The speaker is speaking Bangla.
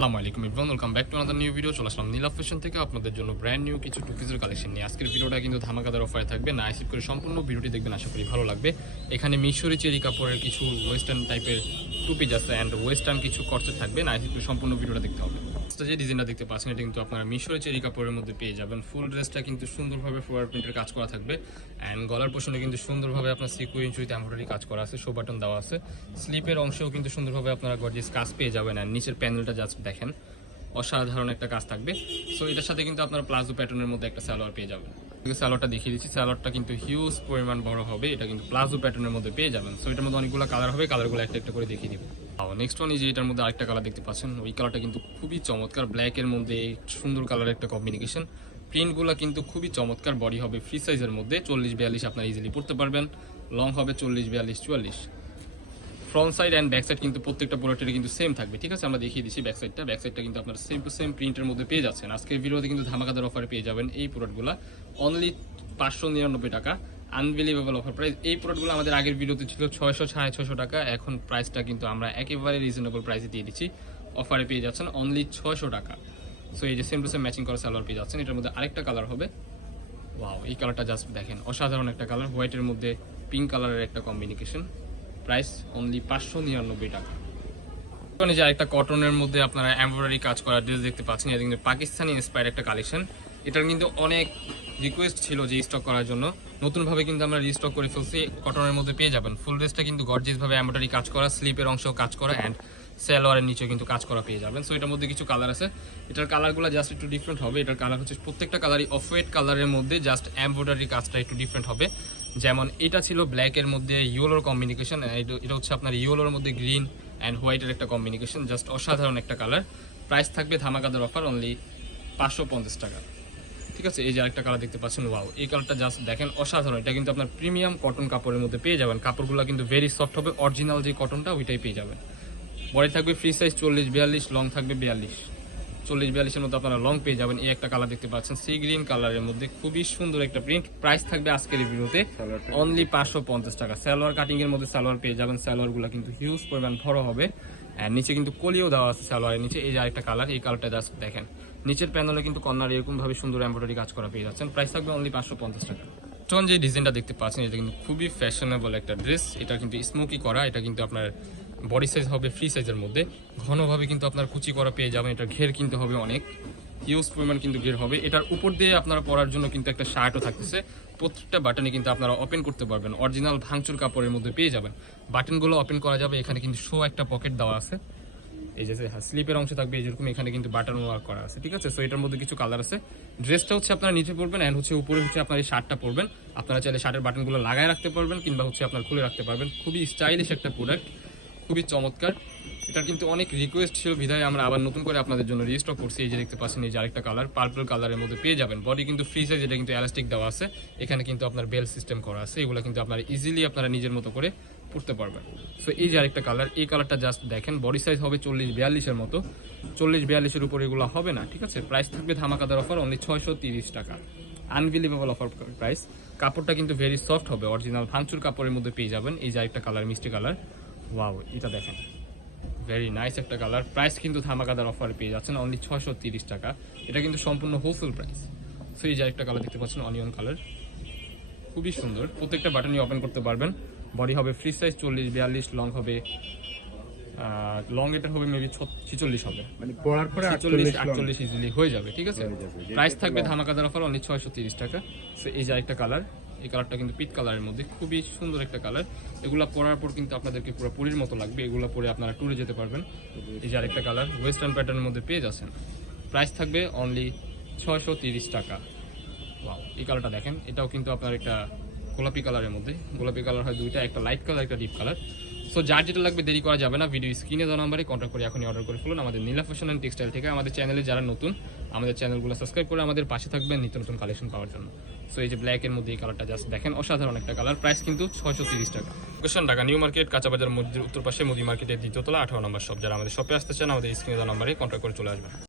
আসসালামু আলাইকুম everyone, welcome back to another new video. চলে আসলাম নীলা ফ্যাশন থেকে আপনাদের জন্য ব্র্যান্ড নিউ কিছু টু পিসের কালেকশন নিয়ে। আজকের ভিডিওটা কিন্তু ধামাকাদার অফারে থাকবে, না স্কিপ করে সম্পূর্ণ ভিডিওটি দেখবেন, আশা করি ভালো লাগবে। এখানে মিশরি চেরি কাপড়ের কিছু ওয়েস্টার্ন টাইপের টু পিস আছে অ্যান্ড ওয়েস্টার্ন কিছু কর্সেট থাকবে, না স্কিপ করে সম্পূর্ণ ভিডিওটা দেখতে হবে। যে ডিজাইনটা দেখতে পাচ্ছেন এটা কিন্তু আপনারা মিশরি চেরি কাপড়ের মধ্যে পেয়ে যাবেন। ফুল ড্রেসটা কিন্তু সুন্দরভাবে ফ্লোরাল প্রিন্টের কাজ করা থাকবে অ্যান্ড গলার পোর্শনে কিন্তু সুন্দরভাবে আপনার সিকুয়েন্স উইথ এমব্রয়ডারি কাজ করা আছে, শো বাটন দেওয়া আছে। স্লিপের অংশেও কিন্তু সুন্দরভাবে আপনারা গর্জিয়াস কাজ পেয়ে যাবেন অ্যান্ড নিচের প্যানেলটা জাস্ট দেখেন, অসাধারণ একটা কাজ থাকবে। সো এটার সাথে কিন্তু আপনার প্লাজো প্যাটার্নের মধ্যে একটা সালোয়ার পেয়ে যাবেন। সালোয়ারটা দেখিয়ে দিচ্ছি, সালোয়ারটা কিন্তু হিউজ পরিমাণ বড় হবে, এটা কিন্তু প্লাজো প্যাটার্নের মধ্যে পেয়ে যাবেন। সো এটার মধ্যে অনেকগুলো কালার হবে, কালারগুলো একটা একটা করে দেখিয়ে দিব। নেক্সট ওয়ান এই যে এটার মধ্যে আরেকটা কালার দেখতে পাচ্ছেন, ওই কালারটা কিন্তু খুবই চমৎকার, ব্ল্যাকের মধ্যে সুন্দর কালারের একটা কম্বিনেশন। প্রিন্টগুলো কিন্তু খুবই চমৎকার, বডি হবে ফ্রি সাইজের মধ্যে 40-42 আপনারা ইজিলি পড়তে পারবেন, লং হবে 40-42-44। Front side and back side কিন্তু প্রত্যেকটা প্রোডাক্টের কিন্তু সেম থাকবে, ঠিক আছে। আমরা দেখিয়ে দিচ্ছি ব্যাক সাইডটা কিন্তু আপনার সেম টু সেম প্রিন্টের মধ্যে পেয়ে যাচ্ছেন। আজকের ভিডিওতে কিন্তু ধামাকাদার অফারে পেয়ে যাবেন এই প্রোডাক্টগুলো অনলি 599 টাকা, আনবিলিভেবল অফার প্রাইস। এই প্রোডাক্টগুলো আমাদের আগের ভিডিওতে ছিল 600-650 টাকা, এখন প্রাইসটা কিন্তু আমরা একেবারে রিজনেবল প্রাইসে দিয়ে দিচ্ছি, অফারে পেয়ে যাচ্ছেন অনলি 600 টাকা। সো এই যে সেম টু সেম ম্যাচিং করা সালোয়ার পেয়ে যাচ্ছেন। এটার মধ্যে আরেকটা কালার হবে, ওয়াও এই কালারটা জাস্ট দেখেন, অসাধারণ একটা কালার, হোয়াইটের মধ্যে পিঙ্ক কালারের একটা কম্বিনেশন। প্রাইস অনলি 599 টাকা। এখানে যে আরেকটা কটনের মধ্যে আপনারা এমব্রয়ডারি কাজ করা ড্রেস দেখতে পাচ্ছেন, এটা কিন্তু পাকিস্তানি ইন্সপায়ার একটা কালেকশন। এটার কিন্তু অনেক রিকোয়েস্ট ছিল যে স্টক করার জন্য, নতুনভাবে কিন্তু আমরা রিস্টক করে ফেলছি। কটনের মধ্যে পেয়ে যাবেন, ফুল ড্রেসটা কিন্তু গর্জিয়াসভাবে এমব্রয়ডারি কাজ করা, স্লিপের অংশেও কাজ করা অ্যান্ড সালোয়ারের নিচেও কিন্তু কাজ করা পেয়ে যাবেন। সো এটার মধ্যে কিছু কালার আছে, এটার কালারগুলো জাস্ট একটু ডিফারেন্ট হবে। এটার কালার হচ্ছে প্রত্যেকটা কালারই অফ হোয়াইট কালারের মধ্যে, জাস্ট এমব্রয়ডারি কাজটা একটু ডিফারেন্ট হবে। যেমন এটা ছিল ব্ল্যাকের মধ্যে ইয়েলোর কম্বিনেশন, এটা হচ্ছে আপনার ইয়েলোর মধ্যে গ্রিন অ্যান্ড হোয়াইটের একটা কম্বিনেশন, জাস্ট অসাধারণ একটা কালার। প্রাইস থাকবে ধামাকাদার অফার অনলি 550 টাকা, ঠিক আছে। এই যে আরেকটা কালার দেখতে পাচ্ছেন, ওয়াও এই কালারটা জাস্ট দেখেন, অসাধারণ। এটা কিন্তু আপনার প্রিমিয়াম কটন কাপড়ের মধ্যে পেয়ে যাবেন, কাপড়গুলো কিন্তু ভেরি সফট হবে, অরিজিনাল যে কটনটা ওইটাই পেয়ে যাবেন। বডি থাকবে ফ্রি সাইজ 40-42, লং থাকবে 42, 40-42-এর মধ্যে আপনারা লং পেয়ে যাবেন। এই একটা কালার দেখতে পাচ্ছেন সি গ্রিন কালারের মধ্যে, খুবই সুন্দর একটা প্রিন্ট। প্রাইস থাকবে আজকের এই ভিডিওতে অনলি 550 টাকা। সালোয়ার কাটিং এর মধ্যে সালোয়ার পেয়ে যাবেন, সালোয়ারগুলো কিন্তু হিউজ পরিমাণ বড় হবে আর নিচে কিন্তু কলিও দেওয়া আছে সালোয়ারের নিচে। এই যে আরেকটা কালার, এই কালারটা জাস্ট দেখেন, নিচের প্যানেলে কিন্তু কর্নার এরকম ভাবে সুন্দর এমব্রয়ডারি কাজ করা পেয়ে যাচ্ছেন। প্রাইস থাকবে অনলি 550 টাকা। এখন যে ডিজাইনটা দেখতে পাচ্ছেন এটা কিন্তু খুবই ফ্যাশনেবল একটা ড্রেস, এটা কিন্তু স্মোকি করা, এটা কিন্তু আপনার বডি সাইজ হবে ফ্রি সাইজের মধ্যে, ঘনভাবে কিন্তু আপনার কুচি করা পেয়ে যাবেন। এটার ঘের কিন্তু হবে অনেক হিউজ পরিমাণ কিন্তু ঘের হবে। এটার উপর দিয়ে আপনারা পরার জন্য কিন্তু একটা শার্টও থাকতেছে, প্রত্যেকটা বাটনে কিন্তু আপনারা ওপেন করতে পারবেন, অরিজিনাল ভাঙচুর কাপড়ের মধ্যে পেয়ে যাবেন। বাটনগুলো ওপেন করা যাবে, এখানে কিন্তু শো একটা পকেট দেওয়া আছে, এই যে স্লিপের অংশ থাকবে যেরকম, এখানে কিন্তু বাটন ওয়ার্ক করা আছে, ঠিক আছে। সো এটার মধ্যে কিছু কালার আছে। ড্রেসটা হচ্ছে আপনারা নিচে পরবেন অ্যান্ড হচ্ছে উপরে হচ্ছে আপনার এই শার্টটা পরবেন। আপনারা চাইলে শার্টের বাটনগুলো লাগায় রাখতে পারবেন কিংবা হচ্ছে আপনার খুলে রাখতে পারবেন। খুবই স্টাইলিশ একটা প্রোডাক্ট, খুবই চমৎকার। এটার কিন্তু অনেক রিকোয়েস্ট ছিল, বিধায় আমরা আবার নতুন করে আপনাদের জন্য রিস্টক করছি। এই যে দেখতে পাচ্ছেন, এই যে আরেকটা কালার পার্পল কালারের মধ্যে পেয়ে যাবেন। বডি কিন্তু ফ্রি সাইজ, এটা কিন্তু এলাস্টিক দেওয়া আছে, এখানে কিন্তু আপনার বেল সিস্টেম করা আছে, এগুলো কিন্তু আপনারা ইজিলি আপনারা নিজের মতো করে পড়তে পারবেন। সো এই যে আরেকটা কালার, এই কালারটা জাস্ট দেখেন, বডি সাইজ হবে 40-42-এর মতো, 40-42-এর উপর এগুলো হবে না, ঠিক আছে। প্রাইস থাকবে ধামাকাদার অফার অনলি 630 টাকা, আনবিলিভেবল অফার প্রাইস। কাপড়টা কিন্তু ভেরি সফট হবে, অরিজিনাল ভাঙচুর কাপড়ের মধ্যে পেয়ে যাবেন। এই যে আরেকটা কালার, মিষ্টি কালার, ওয়াও এটা দেখেন, ভেরি নাইস একটা কালার। প্রাইস কিন্তু ধামাকাদার অফারে পেয়ে যাচ্ছেন অনলি 630 টাকা, এটা কিন্তু সম্পূর্ণ হোলসেল প্রাইস। সো এই যে একটা কালার দেখতে পাচ্ছেন, অনিয়ন কালার, খুবই সুন্দর। প্রত্যেকটা বাটনই ওপেন করতে পারবেন। বডি হবে ফ্রি সাইজ 40-42, লং হবে লং এটা হবে মেবি 46 হবে, মানে পড়ার পরে 48 ইজিলি হয়ে যাবে, ঠিক আছে। প্রাইস থাকবে ধামাকাদার অফার অনলি 630 টাকা। সো এই যে একটা কালার, এই কালারটা কিন্তু পিট কালারের মধ্যে, খুবই সুন্দর একটা কালার। এগুলা পরার পর কিন্তু আপনাদেরকে পুরো পুরীর মতো লাগবে, এগুলো পরে আপনারা ট্যুরে যেতে পারবেন। এই যে আরেকটা কালার, ওয়েস্টার্ন প্যাটার্নের মধ্যে পেয়ে যাচ্ছেন। প্রাইস থাকবে অনলি 630 টাকা। ওয়াও এই কালারটা দেখেন, এটাও কিন্তু আপনার একটা গোলাপি কালারের মধ্যে, গোলাপি কালার হয় দুইটা, একটা লাইট কালার, একটা ডিপ কালার। সো যার যেটা লাগবে দেরি করা যাবে না, ভিডিও স্ক্রিনে দেওয়া নাম্বারে কন্ট্যাক্ট করে এখনই অর্ডার করে ফেলুন আমাদের নীলা ফ্যাশন অ্যান্ড টেক্সটাইল থেকে। আমাদের চ্যানেলে যারা নতুন, আমাদের চ্যানেলগুলো সাবস্ক্রাইব করে আমাদের পাশে থাকবেন নিত্য নতুন কালেকশন পাওয়ার জন্য। সো এই যে ব্ল্যাকের মধ্যে এই কালারটা জাস্ট দেখেন, অসাধারণ একটা কালার। প্রাইস কিন্তু 630 টাকা। লোকেশন ঢাকা নিউ মার্কেট, কাঁচাবাজার মসজিদের উত্তর পাশে, মুদি মার্কেটের দ্বিতীয় তলা, 18 নম্বর শপ। যারা আমাদের শপে আসতে চান আমাদের স্ক্রিনে দেওয়া নাম্বারে কন্ট্যাক্ট করে চলে আসবেন।